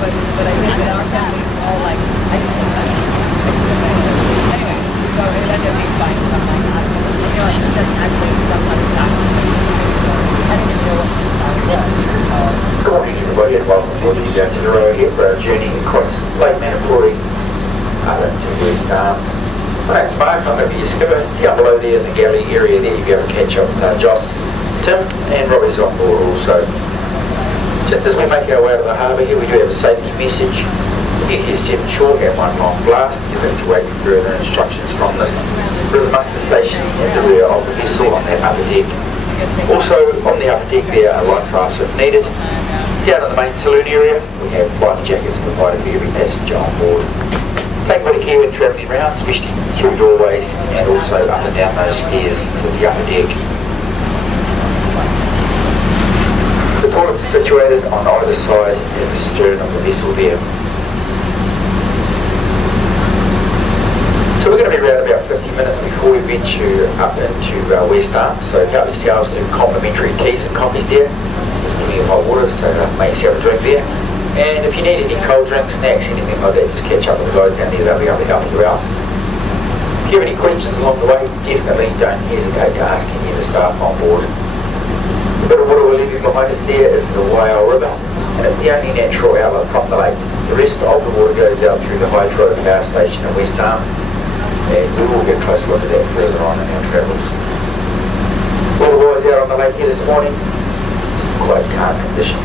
but I think that our family's all like, I just think that. Anyway, so it ended up being fine. So I'm like, you know, it doesn't actually sometimes happen. I didn't even know what she was. Good morning everybody and welcome to the itinerary here for our journey across Lake Manapouri to West Arm. My name's Mark, I'm going to be your skipper. Down below there in the galley area there you'll be able to catch up with Joss, Tim and Robbie's on board also. Just as we make our way to the harbour here, we do have a safety message. You hear 7 short and 1 long blast. You'll have to wait for further instructions from this. There is a muster station at the rear of the vessel on that upper deck. Also on the upper deck there are life rafts if needed. Down in the main saloon area we have life jackets provided for every passenger on board. Take a bit of care when travelling around, especially through doorways and also up and down those stairs to the upper deck. The toilets are situated on either side at the stern of the vessel there. So we're going to be around about 50 minutes before we venture up into West Arm, so help yourselves to complimentary teas and coffees there. There's plenty of hot water, so make yourself a drink there. And if you need any cold drinks, snacks, anything like that, just catch up with the guys down there, they'll be able to help you out. If you have any questions along the way, definitely don't hesitate to ask any of the staff on board. The bit of water we're leaving behind us there is the Waiau River, and it's the only natural outlet from the lake. The rest of the water goes out through the hydro power station at West Arm, and we will get a close look at that further on in our travels. All the boys out on the lake here this morning, quite calm conditions.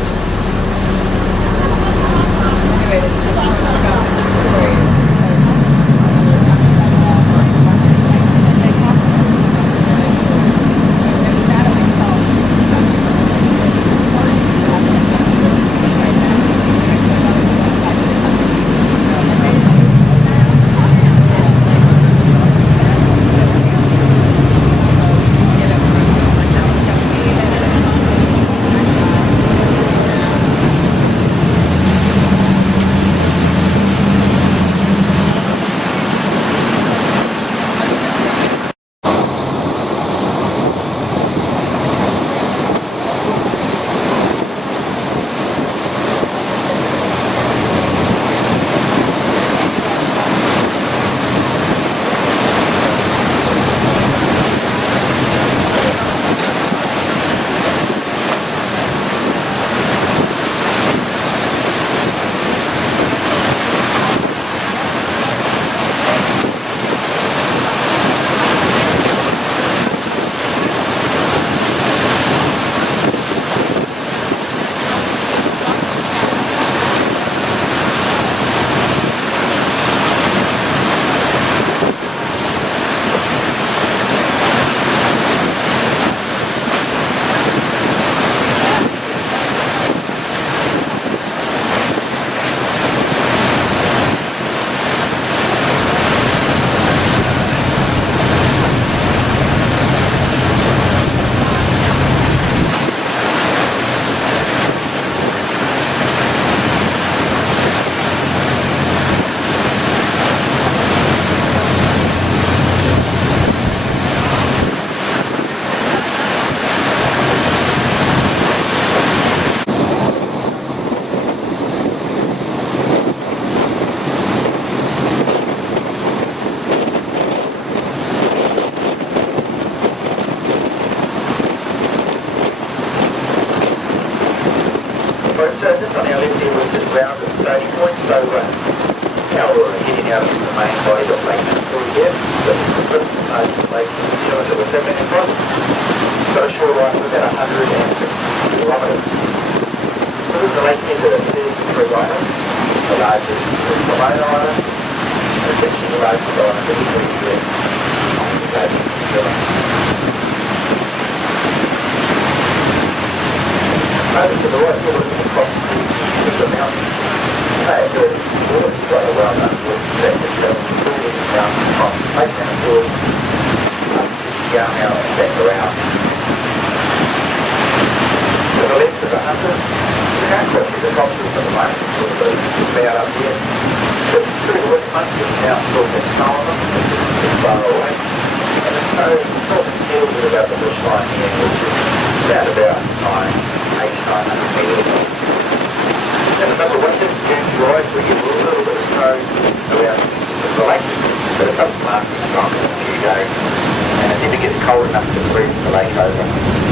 Just on our left here we're just round at the starting point, so now we're heading out into the main body of Lake Manapouri here. This is the first part of Lake that we're stepping across. It's got a shoreline of about 150 kilometres. So this is the lake here that is 33 islands. The largest is Wilmot Island, and it's actually the largest island that is here on the Lake Manapouri. Over to the right, we're looking across the mountains. Hey, there's quite a well-known wood that is building around across Lake Manapouri, down now and back around. To the left of the hunter, we can't cross through the copses at the moment, sort of cloud up here. But through the west month, there's now still got snow on them, which is far away. And the snow sort of seals at about the bushline here, which is around about 900 metres. In the middle of winter, June, after it's gone for a few days. And it never gets cold enough to freeze the lake over.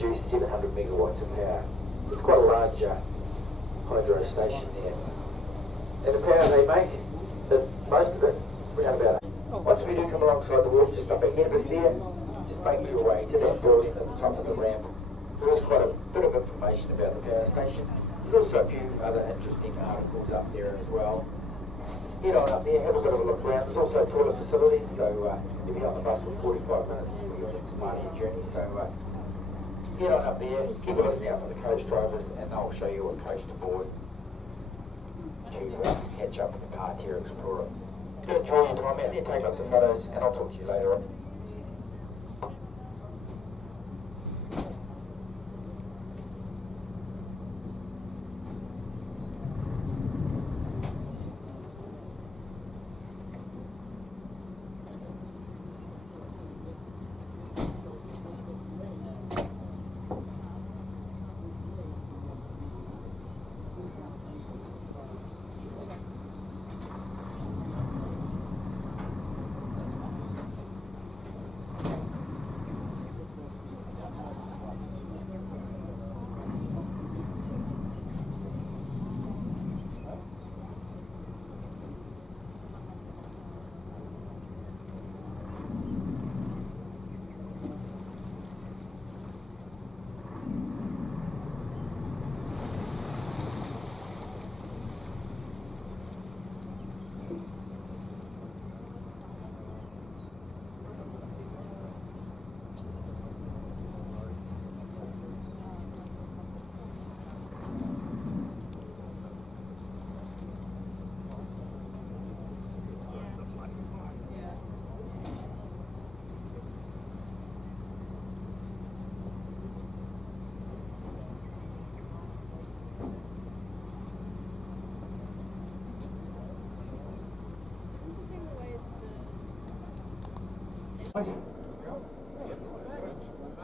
produce 700 megawatts of power. It's quite a large hydro station there. And the power they make, most of it, around about. Once we do come alongside the water, just up ahead of us there, just make your way to that building at the top of the ramp. There is quite a bit of information about the power station. There's also a few other interesting articles up there as well. Head on up there, have a bit of a look around. There's also toilet facilities, so you'll be on the bus for 45 minutes for your next part of your journey. So head on up there, keep a listen out for the coach drivers, and they'll show you what coach to board to catch up with the Parterre Explorer. Do enjoy your time out there, take lots of photos, and I'll talk to you later on.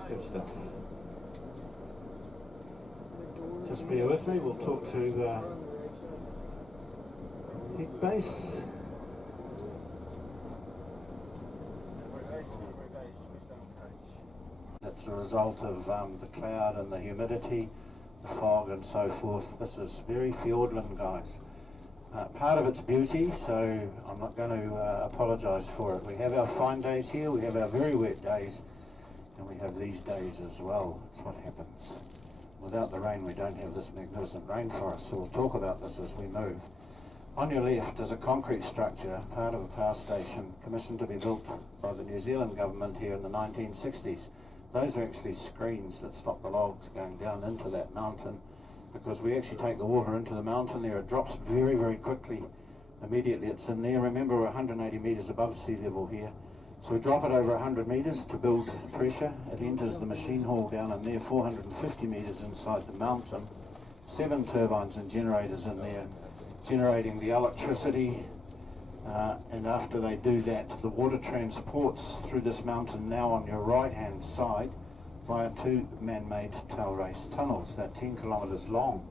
Good stuff. Just bear with me, we'll talk to Heat Base. That's a result of the cloud and the humidity, the fog and so forth. This is very Fiordland, guys. Part of its beauty, so I'm not going to apologise for it. We have our fine days here, we have our very wet days, and we have these days as well. That's what happens. Without the rain, we don't have this magnificent rainforest, so we'll talk about this as we move. On your left is a concrete structure, part of a power station, commissioned to be built by the New Zealand government here in the 1960s. Those are actually screens that stop the logs going down into that mountain, because we actually take the water into the mountain there. It drops very, very quickly. Immediately it's in there. Remember, we're 180 metres above sea level here. So we drop it over 100 metres to build pressure. It enters the machine hall down in there, 450 metres inside the mountain. 7 turbines and generators in there, generating the electricity. And after they do that, the water transports through this mountain now on your right-hand side via 2 man-made tail race tunnels. They're 10 kilometres long,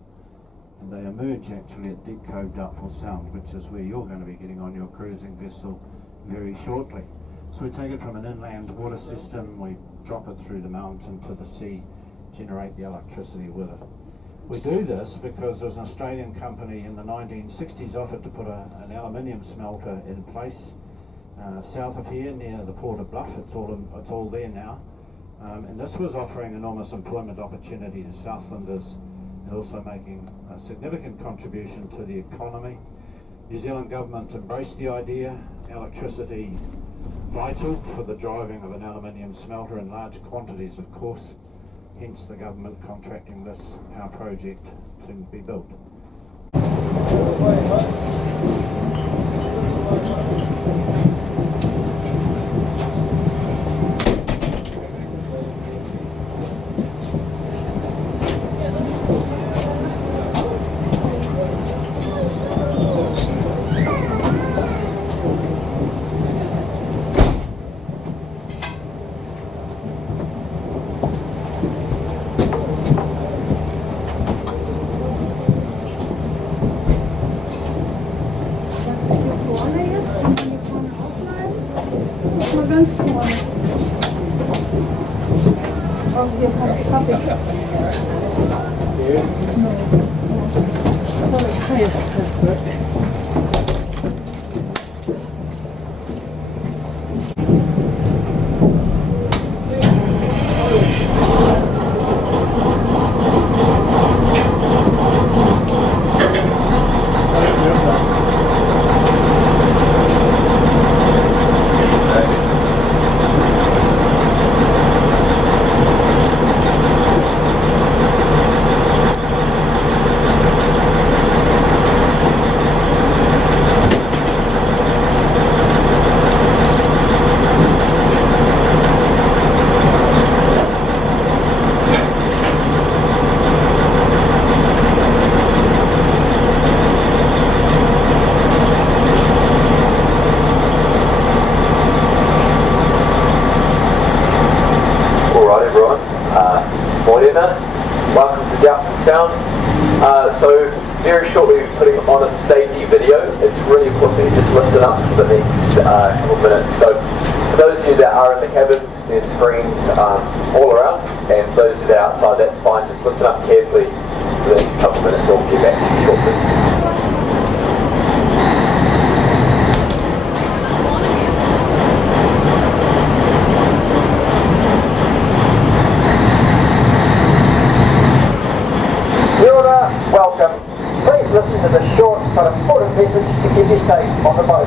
and they emerge actually at Deep Cove, Doubtful Sound, which is where you're going to be getting on your cruising vessel very shortly. So we take it from an inland water system, we drop it through the mountain to the sea, generate the electricity with it. We do this because there's an Australian company in the 1960s offered to put an aluminium smelter in place south of here near the port of Bluff. It's all there now. And this was offering enormous employment opportunity to Southlanders and also making a significant contribution to the economy. New Zealand government embraced the idea. Electricity vital for the driving of an aluminium smelter in large quantities, of course. Hence the government contracting this power project to be built. Welcome to Doubtful Sound. So very shortly we're putting on a safety video. It's really important that you just listen up for the next couple of minutes. So for those of you that are in the cabins, there's screens all around, and for those of you that are outside, that's fine. Just listen up carefully for the next couple of minutes. We'll get back to you shortly. Welcome. Please listen to the short but important message to keep you safe on the boat.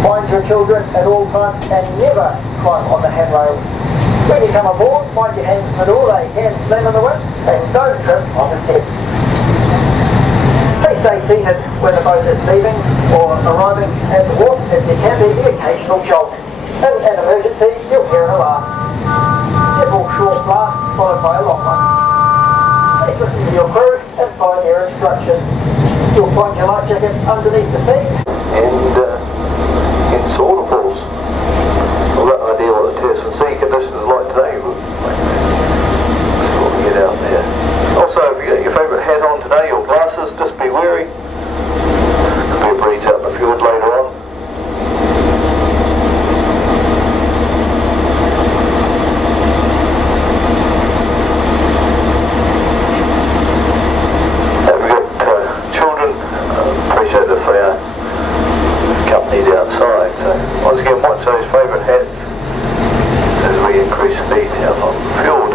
Mind your children at all times and never climb on the handrail. When you come aboard, mind your hands in the door, they can slam in the wind, and don't trip on the steps. Please stay seated when the boat is leaving or arriving at the wharf, as there can be the occasional jolt. In an emergency, you'll hear an alarm. Several short blasts followed by a long one. Please listen to your crew and follow their instructions. You'll find your life jacket underneath the seat. And insulables. I've got no idea what the test and sea conditions are like today, but just want to get out there. Also, if you got your favourite hat on today, or glasses, just be wary. There'll be a breeze out in the fjord later on. Outside, so once again watch those favourite hats as we increase speed out on the fjord.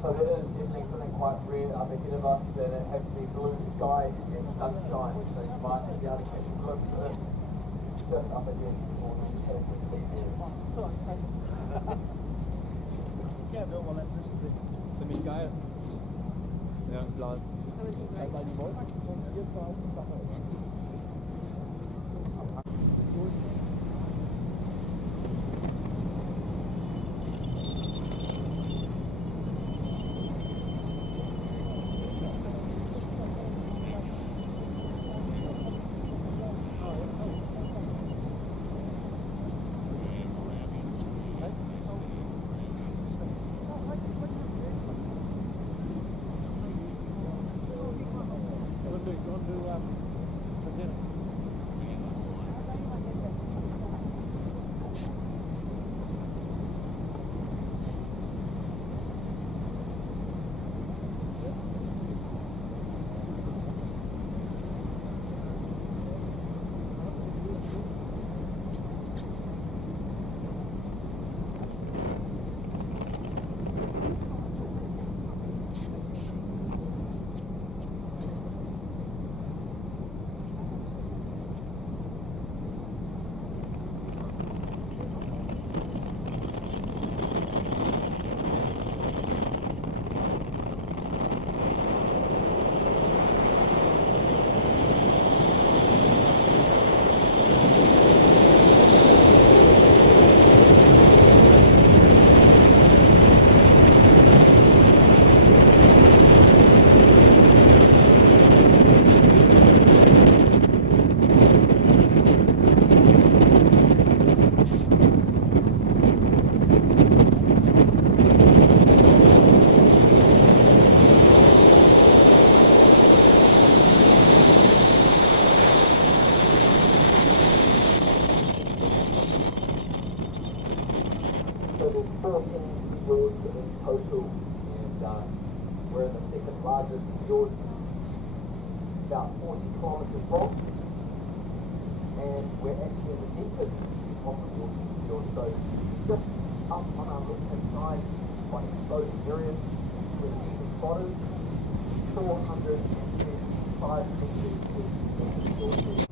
So there is definitely something quite rare up ahead of us, that it has to be blue sky and sunshine, so you might be able to catch a glimpse of it just up ahead before the Ja, wel net rustig. Dat is ziemlich geil. Ja, klar. Weil die Wolken von hier fahren, Sache. So there's 14 fjords in total, and we're in the second largest fjord, about 40 kilometres long, and we're actually in the deepest of the fjord. So just up on our left-hand side, quite exposed areas, where the deepest spot is 435 metres deep in the fjord.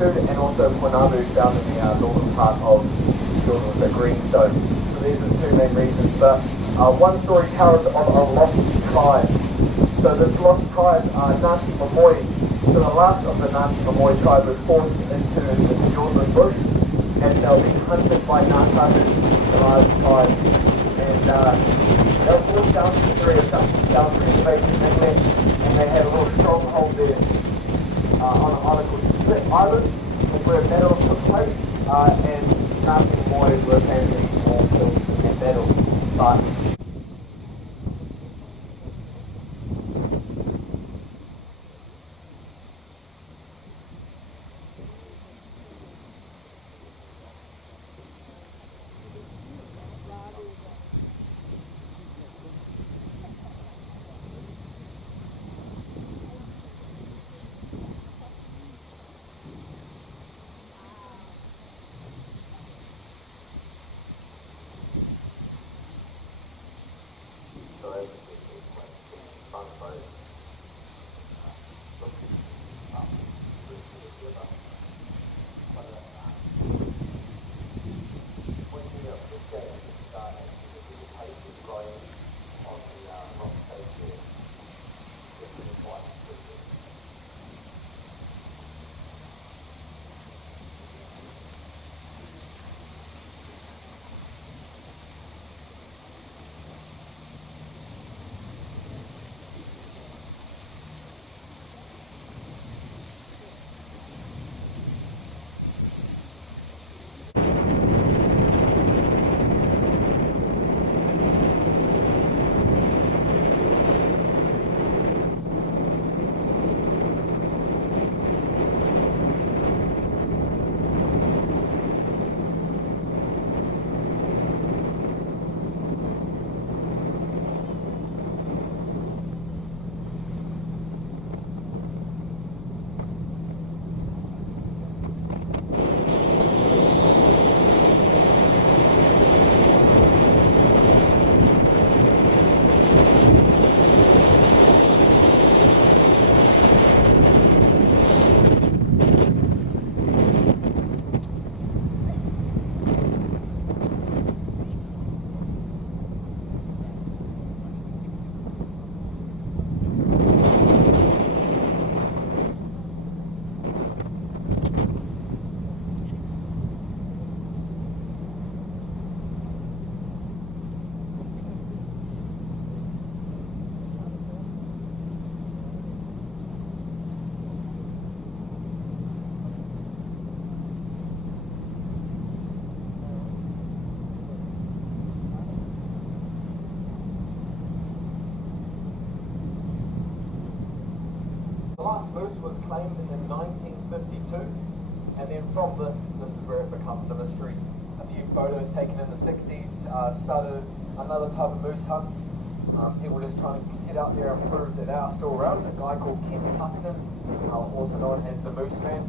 seafood, and also Wanamu found in the northern part of Fiordland, the greenstone. So these are the two main reasons. But one story tells of a lost tribe. So this lost tribe, Ngāti Mamoi, so the last of the Ngāti Mamoi tribe was forced into the Fiordland bush, and they were being hunted by Ngātahu, the large tribe. And they were forced down to the area, down to the base of England, and they had a little stronghold there on an island called Split Island, where battles took place, and Ngāti Mamoi were apparently all killed in that battle. But the last moose was claimed in 1952, and then from this is where it becomes a mystery. A few photos taken in the 60s started another type of moose hunt. People just trying to get out there and prove that they are still around. A guy called Ken Tustin, also known as the Moose Man,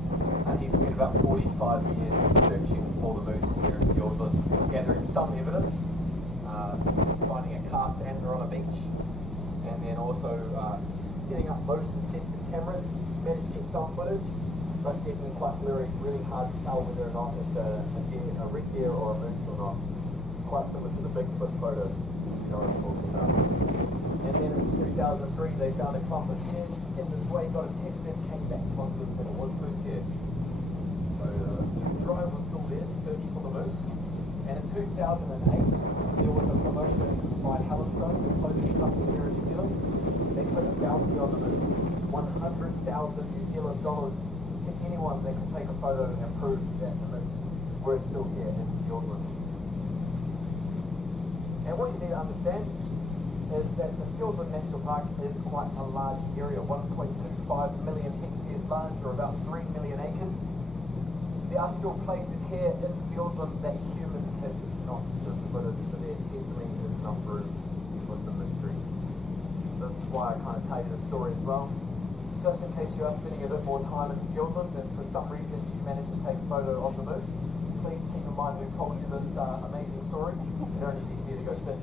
and he spent about 45 years searching for the moose here in Fiordland, gathering some evidence, finding a cast antler on a beach, and then also setting up motion sensor cameras, managed to get some footage, but definitely quite blurry, really hard to tell whether or not it's a red deer or a moose or not. Quite similar to the Bigfoot photos you know what I'm talking about. And then in 2003 they found a clump of skin in this way, got a test and came back positive that it was moose deer. So the drone was still there, searching for the moose. And in 2008 there was a promotion by Hallenstone, the clothing company here in New Zealand. They put a bounty on the moose, $100,000 New Zealand dollars to anyone that could take a photo and prove that the moose were still here in Fiordland. And what you need to understand is that the Fiordland National Park is quite a large area, 1.25 million hectares large, or about 3 million acres. There are still places here in Fiordland that humans have not visited, so there definitely is enough room with the mystery. This is why I kind of tell you the story as well. Just in case you are spending a bit more time in Fiordland and for some reason you manage to take a photo of the moose, please keep in mind who told you this amazing story. You don't need to be here to go sit